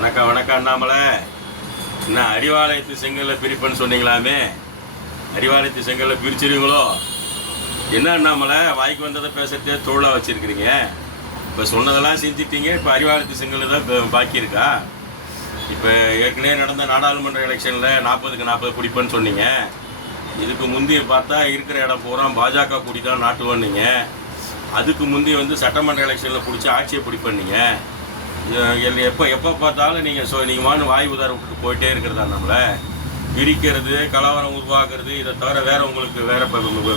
வணக்கம் வணக்கம் அண்ணாமலை. என்ன அறிவாலயத்து செங்கலில் பிரிப்புன்னு சொன்னீங்களாமே, அறிவாலயத்து செங்கலில் பிரிச்சிருவீங்களோ? என்ன அண்ணாமலை வாய்க்கு வந்ததை பேசுறதே தொழிலாக வச்சுருக்கிறீங்க? இப்போ சொன்னதெல்லாம் செஞ்சிட்டீங்க, இப்போ அறிவாலயத்து செங்கல் தான் பாக்கி இருக்கா? இப்போ ஏற்கனவே நடந்த நாடாளுமன்ற எலெக்ஷனில் 40க்கு 40 பிடிப்பேன்னு சொன்னீங்க. இதுக்கு முந்தைய பார்த்தா இருக்கிற இடம் பூரா பாஜக கூடி தான் நாட்டுவோன்னீங்க. அதுக்கு முந்தைய சட்டமன்ற எலெக்ஷனில் பிடிச்சி ஆட்சியை பிடிப்பண்ணீங்க. எப்போ பார்த்தாலும் நீங்கள் வாய் உதார விட்டுட்டு போயிட்டே இருக்கிறதா? நம்மளை பிரிக்கிறது, கலவரம் உருவாக்குறது, இதை தவிர வேற உங்களுக்கு வேற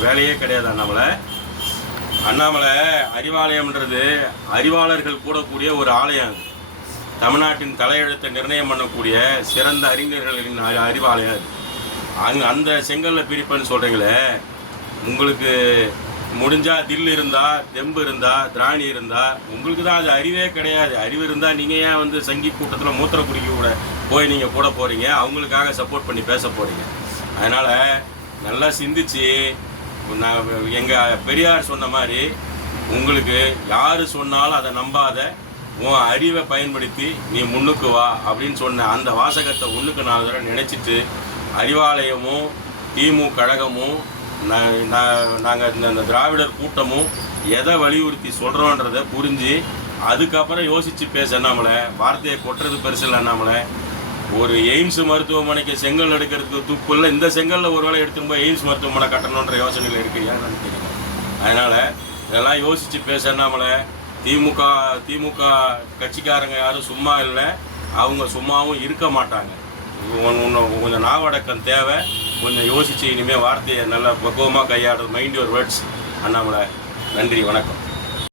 வேலையே கிடையாது அண்ணாமலை. அறிவாலயம்ன்றது அறிவாளர்கள் கூடக்கூடிய ஒரு ஆலயம். தமிழ்நாட்டின் தலையெழுத்தை நிர்ணயம் பண்ணக்கூடிய சிறந்த அறிஞர்களின் அறிவாலயம் அது. அந்த செங்கல்ல பிரிப்புன்னு சொல்கிறீங்களே, உங்களுக்கு முடிஞ்சால் தில் இருந்தால், தெம்பு இருந்தால், திராணி இருந்தால், உங்களுக்கு தான் அது அறிவே கிடையாது. அறிவு இருந்தால் நீங்கள் ஏன் சங்கி கூட்டத்தில் மூத்திர குடிக்க கூட போய் நீங்கள் கூட போகிறீங்க? அவங்களுக்காக சப்போர்ட் பண்ணி பேச போகிறீங்க. அதனால் நல்லா சிந்திச்சு, நான் எங்கள் பெரியார் சொன்ன மாதிரி, உங்களுக்கு யார் சொன்னாலும் அதை நம்பாத, உன் அறிவை பயன்படுத்தி நீ முன்னுக்கு வா அப்படின்னு சொன்ன அந்த வாசகத்தை 1க்கு 4 தடவை நினச்சிட்டு, அறிவாலயமும் திமுக கழகமும் நாங்கள் இந்த திராவிடர் கூட்டமும் எதை வலியுறுத்தி சொல்கிறோன்றதை புரிஞ்சு அதுக்கப்புறம் யோசித்து பேச. அண்ணாமலை வார்த்தையை கொட்டுறது பெருசு இல்லை அண்ணாமலை. ஒரு எய்ம்ஸ் மருத்துவமனைக்கு செங்கல் எடுக்கிறதுக்கு துப்பு இல்லை. இந்த செங்கலில் ஒரு வேளை எடுத்துன்னு போய் எய்ம்ஸ் மருத்துவமனை கட்டணுன்ற யோசனையில் இருக்கிறியான்னு தெரியல. அதனால் இதெல்லாம் யோசித்து பேச அண்ணாமலை. திமுக கட்சிக்காரங்க யாரும் சும்மா இல்லை, அவங்க சும்மாவும் இருக்க மாட்டாங்க. கொஞ்சம் நாவடக்கம் தேவை. கொஞ்சம் யோசித்து இனிமேல் வார்த்தையை நல்லா பக்குவமாக கையாடுறது. Mind your words Annamalai. நன்றி, வணக்கம்.